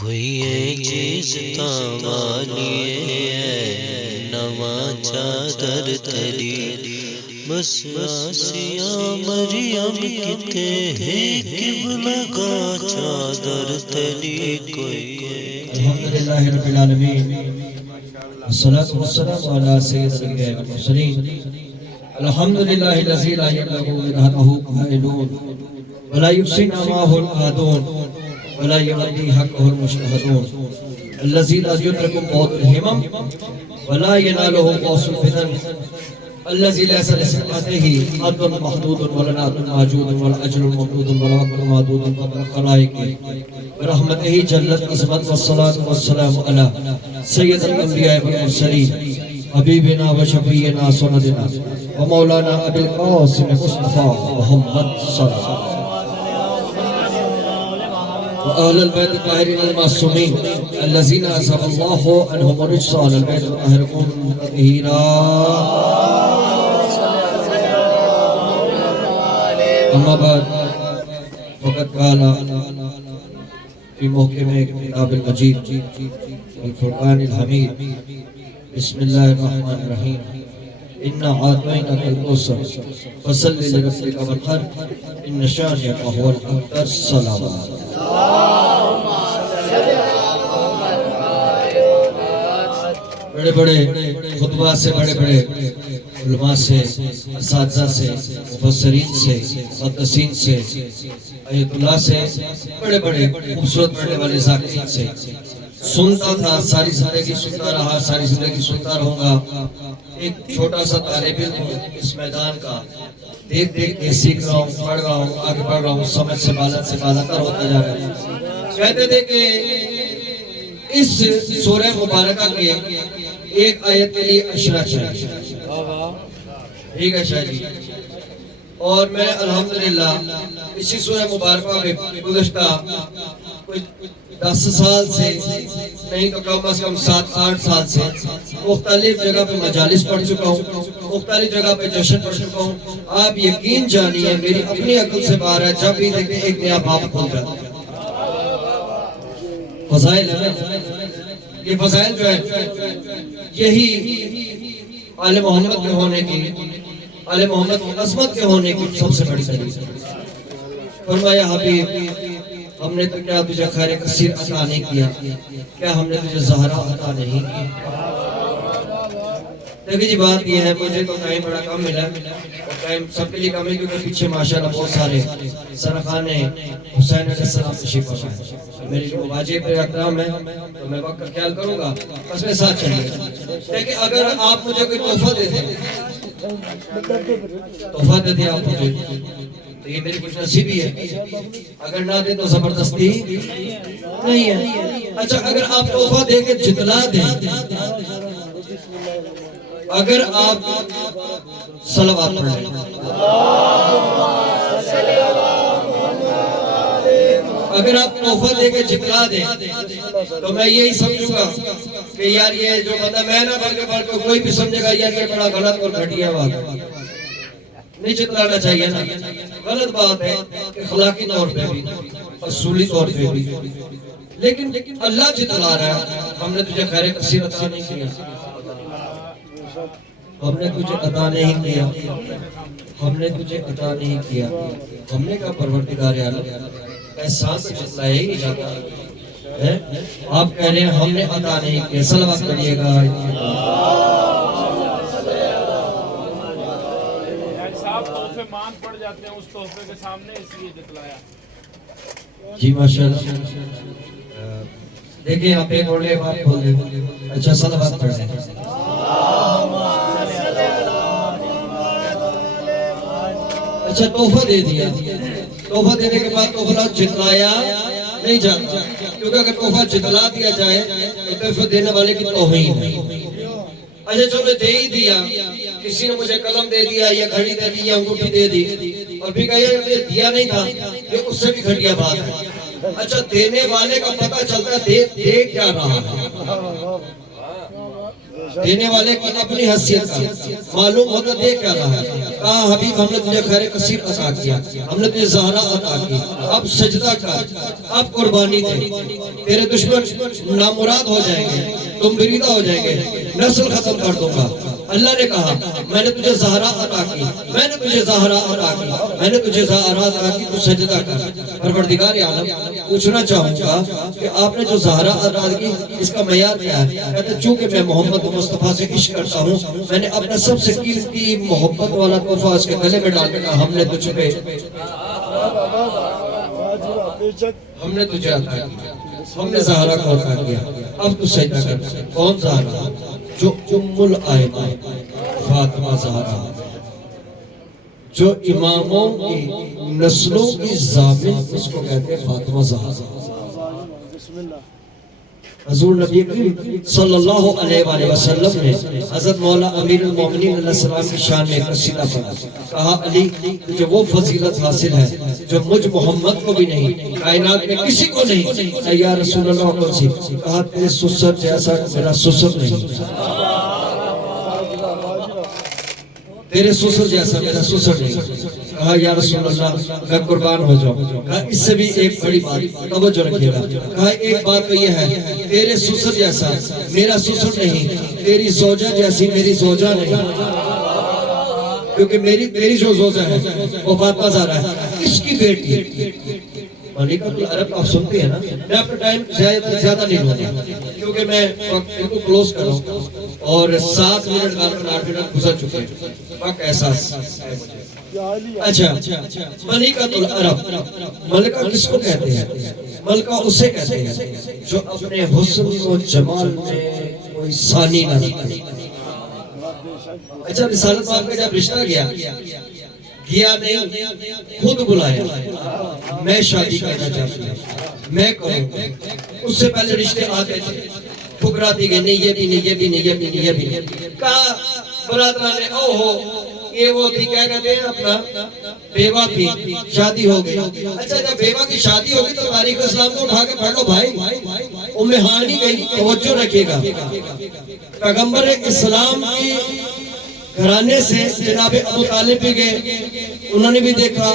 کوئی چیز تاوالیے نواں چادر تری بس آسیہ مریم کتے ہیں قبلہ کا چادر تری کوئی الحمدللہ رب العالمین والصلاة والسلام على سید الانبیاء والمرسلین الحمدللہ الذی لا یبلغ مدحته قائلون ولا یحصی نعماہ العادون ولا یعدی حقہ المجتہدون الذی لا یدرک بعد الہمم ولا ینالہ قوس الفتن الذي ليس لصفاته عد محدود ولا نعت موجود ولا اجر ممدود ولا وقت محدود قبل الخلائق برحمته جلت عظمت والصلاة والسلام على سید الانبیاء والمرسلین حبیبنا وشفینا سندنا ومولانا ابی القاسم مصطفى محمد صلی اللہ علیہ وسلم وأهل البيت الطاهرين المعصومين الذين أذهب الله عنهم الرجس على البيت الطاهر تطهيرا أما بعد فقد قال في محكم كتاب المجيد والفرقان الحميد بسم الله الرحمن الرحيم إنا أعطيناك الكوثر فصل لربك وانحر إن شانئك هو الأبتر السلام بڑے بڑے خطبہ سے بڑے بڑے علماء سے اساتذہ سے مفسرین سے محدثین سے آیت اللہ سے بڑے بڑے خوبصورت پڑھنے والے ذاکرین سے سنتا تھا، ساری زندگی سنتا رہا، ساری زندگی سنتا رہوں گا۔ ایک چھوٹا سا طالب علم ہوں اس میدان کا، دیکھ دیکھ کے سیکھ رہا ہوں، پڑھ رہا ہوں، آگے بڑھ رہا ہوں، سمجھ سے بالا تر ہوتا جا رہا ہے۔ کہتے تھے کہ اس سورہ مبارکہ کے ایک آیت کے لیے اشرا چاہیے، ٹھیک ہے شاہ جی؟ اور میں الحمدللہ اسی سورہ مبارکہ میں گزشتہ 10 سال سے نہیں تو کم از کم 7-8 سال سے مختلف جگہ پہ مجالس پڑھ چکا ہوں، مختلف جگہ پہ جشن پڑھ چکا ہوں۔ آپ یقین جانیے میری اپنی عقل سے باہر ہے، جب بھی دیکھیں ایک نیا باب کھل جاتا ہے۔ فضائل ہے، یہ فضائل جو ہے یہی آل محمد کے ہونے کی، آل محمد کی عظمت کے ہونے کی سب سے بڑی دلیل ہے۔ فرمایا حبیب ہم نے تو کیا تجھے خیر کثیر عطا نہیں کیا، کیا ہم نے تجھے زہرا عطا نہیں کیا؟ دیکھیں جی بات یہ ہے، مجھے تو ٹائم بڑا کم ملا، اور ٹائم سب کے لیے کم ہے کیونکہ پیچھے ماشاءاللہ بہت سارے سرخان حسین علیہ السلام تشریف فرما ہے۔ میری جو واجب اکرام ہے تو میں وقت کا خیال کروں گا، بس میں ساتھ چلیے۔ لیکن اگر آپ مجھے کوئی تحفہ دے دیں، تحفہ دے دیں آپ مجھے، تو یہ میری کچھ نصیبی ہے، اگر نہ دیں تو زبردستی نہیں ہے۔ اچھا اگر آپ تحفہ دے کے جتلا دیں، اگر آپ صلوات پڑھیں، اگر آپ تحفہ دے کے جتلا دیں تو میں یہی سمجھوں گا کہ یار یہ جو بندہ میں نہ بلکہ کوئی بھی سمجھے گا یار یہ بڑا غلط اور گھٹیا بات ہے، نہیں جتلانا چاہیے نا۔ غلط بات ہے اخلاقی طور پہ بھی، اصولی طور پہ بھی، لیکن اللہ جتلا رہا ہے۔ ہم نے تجھے خیر کثیر عطا نہیں کیا، ہم نے تجھے عطا نہیں کیا، ہم نے تجھے عطا نہیں کیا، ہم نے کہا پروردگار عالم احسان تو جتلایا ہی نہیں جاتا ہے، آپ کہہ رہے ہیں ہم نے عطا نہیں کیا۔ صلوات کریے گا۔ تحفے مان پڑ جاتے ہیں اس تحفے کے سامنے، اس لیے جتلایا۔ جی ماشاءاللہ، دیکھیں آپ ایک اور لے بات کھول دیں۔ اچھا صلوات پڑھ دیں۔ اچھا تحفہ دے دیا، تحفہ دینے کے بعد تحفہ جتلایا نہیں جاتا، کیونکہ اگر تحفہ جتلا دیا جائے تو تحفہ دینے والے کی توہین ہے۔ اچھا جو میں دے ہی دیا، کسی نے مجھے قلم دے دیا یا گھڑی دے دی یا انگوٹھی دے دی اور پھر کہا یہ مجھے دیا نہیں تھا، یہ اس سے بھی گھٹیا بات ہے۔ اچھا دینے والے کا پتہ چلتا ہے دے کیا رہا ہے، دینے والے کی اپنی حیثیت کا معلوم ہوتا دے کیا رہا ہے. کہا حبیب ہم نے تجھے خیر کثیر عطا کیا, ہم نے تجھے زہرا عطا کی, اب سجدہ کر, اب قربانی دے, تیرے دشمن نامراد ہو جائیں گے, تم بریدہ ہو جائیں گے, نسل ختم کر دوں گا. اللہ نے کہا میں نے تجھے زہرا عطا کی, میں نے تجھے زہرا عطا کی, میں نے تجھے زہرا عطا کی, تو سجدہ کر. پروردگار عالم پوچھنا چاہوں گا کہ آپ نے جو زہرا عطا کی اس کا معیار کیا ہے؟ کہتے چونکہ میں محمد مصطفیٰ سے عشق کرتا ہوں, میں نے اپنا سب سے قیمتی محبت والا تحفہ اس کے گلے میں ڈال کر ہم نے تجھ پہ ہم نے تجھے عطا کیا, ہم نے زہرا کو عطا کیا, اب تو سجدہ کر. کون زہرا؟ جو ام الائمہ فاطمہ زہرا, جو اماموں کی نسلوں کی ضامن, اس کو کہتے ہیں فاطمہ زہرا. حضور نبی کریم صلی اللہ علیہ وآلہ وسلم نے حضرت مولا امیر المومنین علیہ السلام کی شان میں قصیدہ پڑھا. کہا علی تجھے وہ فضیلت حاصل ہے جو مجھ محمد کو بھی نہیں, کائنات میں کسی کو نہیں. یا رسول اللہ کون سی؟ کہا تیرے سسر جیسا میرا سسر نہیں, تیرے سسر جیسا میرا سسر نہیں. کہا یا رسول اللہ میں قربان ہو جاؤں. کہا اس سے بھی ایک بڑی بات توجہ رکھیے گا. کہا ایک بات تو یہ ہے تیرے سسر جیسا میرا سسر نہیں, تیری زوجہ جیسی میری زوجہ نہیں, کیونکہ میری جو زوجہ ہے وہ فاطمہ زہرا ہے, اس کی بیٹی ملکۃ العرب. آپ سنتے ہیں نا, میں اپنا ٹائم زیادہ نہیں لوں گا کیونکہ میں بالکل کلوز کر رہا ہوں اور 7 منٹ 8 منٹ گزر چکے ہیں. وقت احساس. اچھا, ملکۃ العرب, ملکہ کس کو کہتے ہیں؟ ملکہ اسے کہتے ہیں جو اپنے حسن و جمال میں کوئی ثانی نہ رکھے. اچھا, رسالت مآب کا جب رشتہ گیا نہیں, خود بلایا, میں شادی کرنا چاہتا ہوں, میں کروں. اس سے پہلے رشتے آتے تھے, ٹھکراتی گئے, نہیں یہ بھی نہیں, یہ بھی نہیں, یہ بھی نہیں, یہ بھی نہیں. کہا برادران نے او ہو یہ وہ تھی, کیا کہتے ہیں اپنا بیوہ تھی, شادی ہو گئی. اچھا جب بیوہ کی شادی ہوگی تو تاریخ اسلام کو اٹھا کے پڑھ لو بھائی. ام ہانی گئی, توجہ رکھیے گا, پیغمبر اسلام کی گھرانے سے جناب ابو طالب بھی گئے, انہوں نے بھی دیکھا,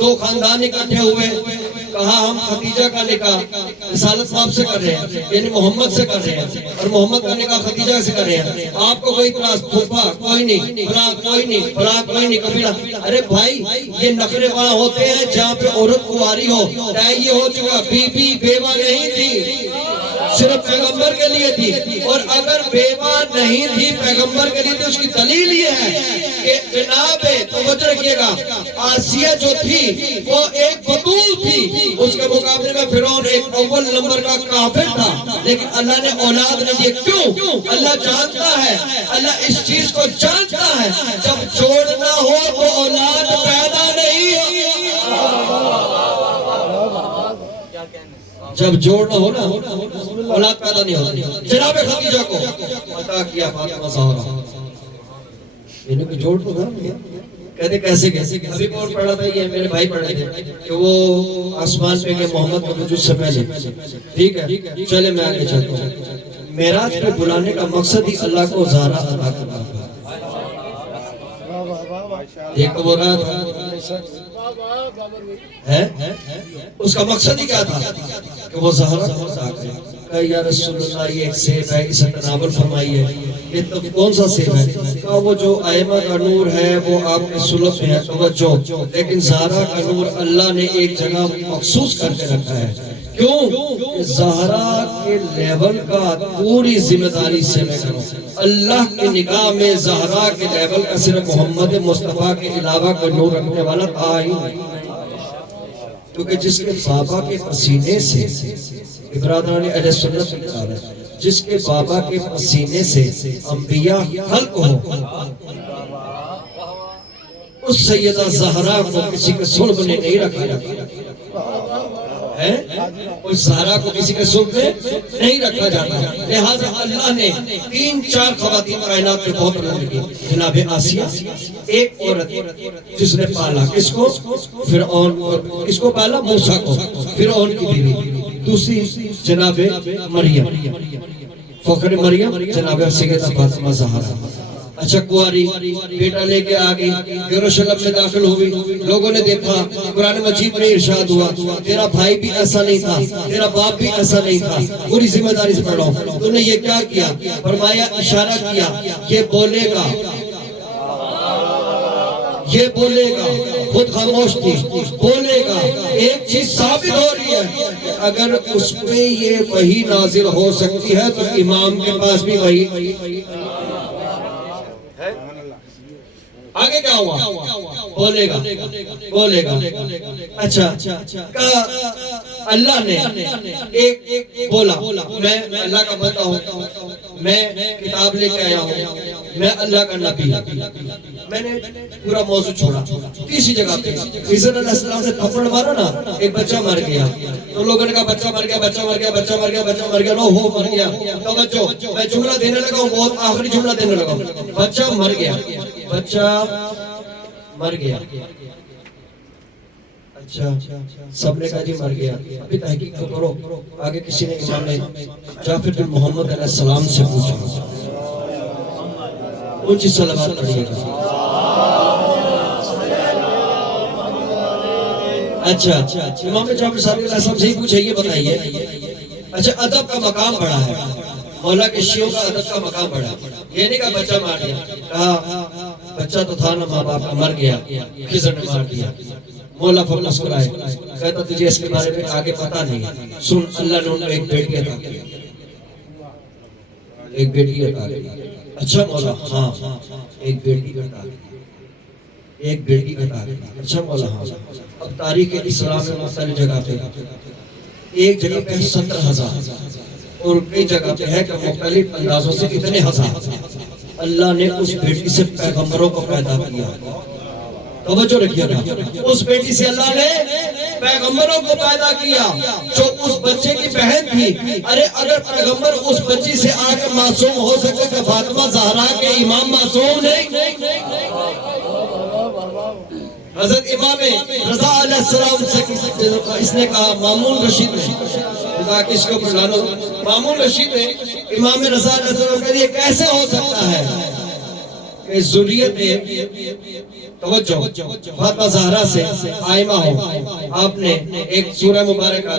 2 خاندان اکٹھے ہوئے. کہا ہم خدیجہ کا نکاح رسالت مآب سے کر رہے ہیں, یعنی محمد سے کر رہے ہیں, اور محمد کا نکاح خدیجہ سے کر رہے ہیں. آپ کو کوئی اعتراض؟ پھوپھا کوئی نہیں, فلاں کوئی نہیں, فلاں کوئی نہیں, قبیلہ. ارے بھائی یہ نخرے وہاں ہوتے ہیں جہاں پہ عورت کنواری ہو. یہ ہو چکا, بی بی بیوہ نہیں تھی, صرف پیغمبر کے لیے تھی. اور اگر بیوہ نہیں تھی پیغمبر کے لیے تو اس کی دلیل یہ ہے کہ جناب توجہ رکھیے گا, آسیہ جو تھی وہ ایک بطول تھی, اس کے مقابلے میں فرعون ایک اول نمبر کا کافر تھا, لیکن اللہ نے اولاد نہیں دی. کیوں؟ اللہ جانتا ہے, اللہ اس چیز کو جانتا ہے جب جوڑنا ہو تو اولاد پیدا نہیں ہوگی. جب جوڑنا ہو نا اولاد پیدا نہیں ہوتی. جناب خدیجہ کو عطا کیا فاطمہ زہرا, انہیں کو جوڑ تو تھا. کہتے کیسے ابھی کون پڑھ رہا تھا؟ یہ میرے بھائی پڑھ رہے تھے کہ وہ آسمان پہ گئے محمد کے وجود سے پہلے. ٹھیک ہے, چلے میں آگے چلتا ہوں. معراج پہ بلانے کا مقصد ہی اللہ کو زہرا عطا کرنا تھا. ایک تو وہ رہا تھا اس کا مقصد ہی کیا تھا کہ وہ زہرا کو عطا کرے. کہا یا رسول اللہ یہ ایک سیب ہے, اسے تناول فرمائیے. یہ تو کون سا سیب ہے؟ کہا وہ جو ائمہ کا نور ہے وہ آپ کے سلف میں ہے, توجہ. لیکن زہرا کا نور اللہ نے ایک جگہ مخصوص کر کے رکھا ہے. کیوں؟ زہرا کے لیول کا پوری ذمہ داری سے میں کروں. اللہ کی نگاہ میں زہرا کے لیول کا صرف محمد مصطفیٰ کے علاوہ کوئی نور رکھنے والا تھا ہی نہیں. کیونکہ جس کے بابا کے پسینے سے, برادران اہل سنت ہے, جس کے بابا کے پسینے سے انبیاء خلق ہو, اس سیدہ زہرا کو کسی کے صلب نے نہیں رکھا ہے, اس زہرا کو کسی کے صلب میں نہیں رکھا جاتا. لہذا اللہ نے 3-4 خواتین کائنات میں بہت رکھ دی. جناب آسیہ ایک عورت جس نے پالا کس کو؟ فرعون. کس کو پالا؟ موسیٰ کو, فرعون کی بیوی. دوسری جناب مریم. فخر مریم جناب سیدہ فاطمہ زہرا. اچھا کواری بیٹا لے کے آگئی یروشلم میں داخل ہوئی. لوگوں نے دیکھا قرآن مجید میں ارشاد ہوا تیرا بھائی بھی ایسا نہیں تھا, تیرا باپ بھی ایسا نہیں تھا. پوری ذمہ داری سے پڑھ رہا ہوں. تو نے یہ کیا کیا؟ فرمایا اشارہ کیا یہ بولے گا, یہ بولے گا. خود خاموش تھی, بولے گا. ایک چیز ثابت ہو رہی ہے کہ اگر اس پہ یہ وحی نازل ہو سکتی ہے تو امام کے پاس بھی وحی. آگے کیا ہوا؟ بولے گا, بولے گا. اچھا اللہ نے ایک بولا میں اللہ کا بندہ ہوں, میں کتاب لے کے آیا ہوں, میں اللہ کا نبی. میں نے پورا موضوع چھوڑا. تیسری جگہ پہ خضر علیہ السلام نے تھپڑ مارا نا, ایک بچہ مر گیا. تو لوگوں نے کہا بچہ مر گیا, بچہ مر گیا, بچہ مر گیا, بچہ مر گیا. لو ہو مر گیا. توجہ, میں جملہ دینے لگا ہوں, بہت آخری جملہ دینے لگا ہوں. بچہ مر گیا, بچہ مر گیا. اچھا سب نے کہا جی مر گیا. ابھی تحقیق تو کرو. آگے کسی نے امام نے جعفر بن محمد علیہ السلام سے پوچھا. اونچی صلوات پڑھیے گا. اچھا امام جعفر صاحب علیہ السلام سے ہی پوچھا, یہ بتائیے. اچھا ادب کا مقام بڑا ہے, مولا کے شیعوں کا ادب کا مقام بڑا. یہ نہیں کہا بچہ مار دیا, کہا بچہ تو تھا نا ماں باپ کا, مر گیا, خضر نے مار دیا. مولا پھر مسکرائے, کہتا تجھے اس کے بارے میں آگے پتا نہیں. سن, اللہ نے ان کو ایک بیٹی عطا کی, ایک بیٹی عطا کی. اچھا مولا, ہاں ایک بیٹی عطا کی, ایک بیٹی عطا کی. اچھا مولا, ہاں. اب تاریخ اسلام میں مختلف جگہ پہ, ایک جگہ پہ 70,000 اور کئی جگہ پہ ہے کہ مختلف اندازوں سے اتنے ہزار. اللہ نے اس بیٹی سے پیغمبروں کو پیدا کیا. توجہ رکھیے گا, اس بیٹی سے اللہ نے پیغمبروں کو پیدا کیا جو اس بچے کی بہن تھی. ارے اگر پیغمبر اس بچی سے آگے معصوم ہو سکے کہ فاطمہ زہرا کے امام معصوم نہیں. حضرت امام رضا علیہ السلام سے اس نے کہا, مامون رشید نے کس کو پڑھانو, مامون رشید نے امام رضا علیہ السلام کہ یہ کیسے ہو سکتا ہے کہ ذریت توجہ فاطمہ زہرا سے آئمہ ہو. آپ نے ایک سورہ مبارکہ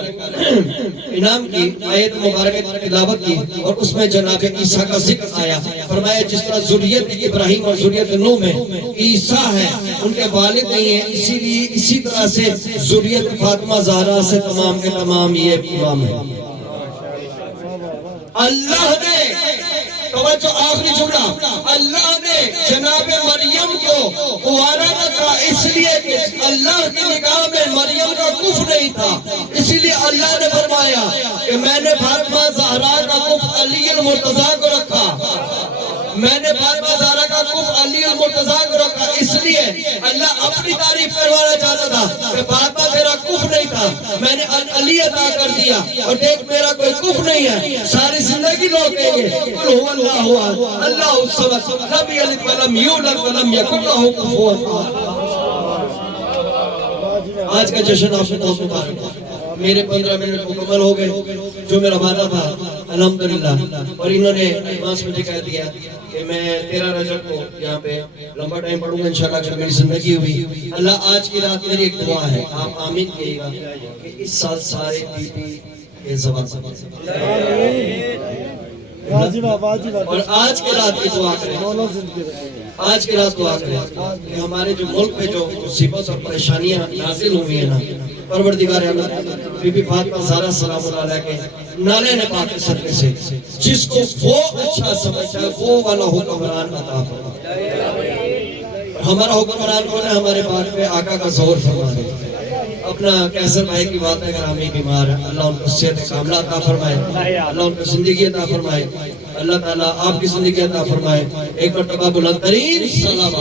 انعام کی آیت مبارکہ تلاوت کی اور اس میں جناب عیسیٰ کا ذکر آیا. فرمایا جس طرح ذریت ابراہیم اور ذریت نوح میں عیسیٰ ہے, ان کے والد نہیں ہیں, اسی لیے اسی طرح سے ذریت فاطمہ زہرا سے تمام کے تمام یہ امام ہیں. اللہ نے توجہ, آخری جملہ, اللہ نے جناب مریم کو کوارا رکھا اس لیے کہ اللہ کی نگاہ میں مریم کا کفر نہیں تھا. اسی لیے اللہ نے فرمایا کہ میں نے فاطمہ زہرا کا کفر علی المرتضیٰ کو رکھا, میں نے فاطمہ زہرا کا کفر علی المرتضیٰ کو رکھا. اس لیے اللہ اپنی تعریف کروانا چاہتا تھا کہ فاطمہ تیرا کفر نہیں تھا, میں نے علی عطا کر دیا, اور دیکھ میرا کوئی کفر نہیں ہے. ساری زندگی لوگ کہیں گے قل هو اللہ احد اللہ الصمد لم یلد ولم یولد ولم یکن له کفوا احد. آج کا جشن آپ کو بہت مبارک. میرے 15 منٹ مکمل ہو گئے جو میرا وعدہ تھا الحمدللہ. اور انہوں نے ایڈوانس مجھے کہہ دیا کہ میں 13 رجب کو یہاں پہ لمبا ٹائم پڑھوں گا انشاءاللہ اگر میری زندگی ہوئی. اللہ آج کی رات میری ایک دعا ہے, آپ آمین کہیے گا کہ اس سال سارے بی بی کے زبان سے اور آج کے رات کی دعا کریں, آج کے رات دعا کریں کہ ہمارے جو ملک پہ جو مصیبت اور پریشانیاں نازل ہوئی ہیں نا, پروردگار عالم بی بی فاطمہ زہرا سلام اللہ علیہ کے نالے نے پاک صدقے سے جس کو وہ اچھا سمجھتا ہے وہ والا حکمران عطا فرمائے. ہمارا حکمران کون ہے؟ ہمارے پاک پہ آقا کا ظہور فرما دے. اپنا کیسر بھائی کی بات ہے, اگر ہمیں بیمار ہے اللہ ان کو صحت کاملہ عطا فرمائے, اللہ ان کو زندگی عطا فرمائے, اللہ تعالیٰ آپ کی زندگی عطا فرمائے. ایک مرتبہ بلند ترین سلام.